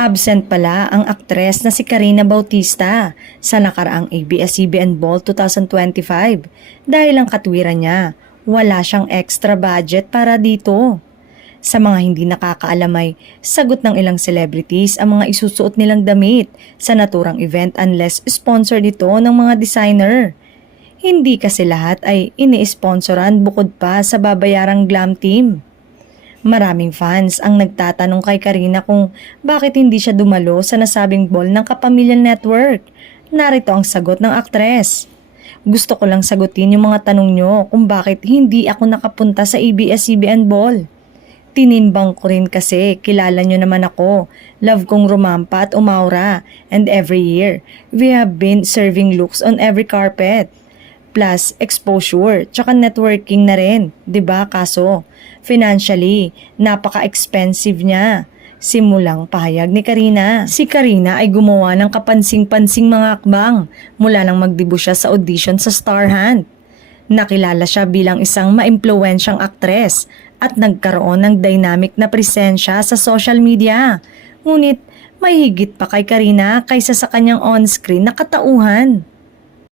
Absent pala ang aktres na si Karina Bautista sa nakaraang ABS-CBN Ball 2025 dahil ang katwiran niya, wala siyang extra budget para dito. Sa mga hindi nakakaalam ay sagot ng ilang celebrities ang mga isusuot nilang damit sa naturang event unless sponsored ito ng mga designer. Hindi kasi lahat ay ini-sponsoran bukod pa sa babayarang glam team. Maraming fans ang nagtatanong kay Karina kung bakit hindi siya dumalo sa nasabing ball ng Kapamilya Network. Narito ang sagot ng aktres. Gusto ko lang sagutin yung mga tanong nyo kung bakit hindi ako nakapunta sa ABS-CBN Ball. Tinimbang ko rin kasi kilala nyo naman ako. Love kong rumampa at umaura. And every year, we have been serving looks on every carpet. Plus exposure, tsaka networking na rin, 'di ba? Kaso financially, napaka-expensive niya. Simulang pahayag ni Karina. Si Karina ay gumawa ng kapansing-pansing mga akbang mula nang magdebut siya sa audition sa Star Hunt. Nakilala siya bilang isang maimpluwensyang aktres at nagkaroon ng dynamic na presensya sa social media. Ngunit may higit pa kay Karina kaysa sa kanyang on-screen na katauhan.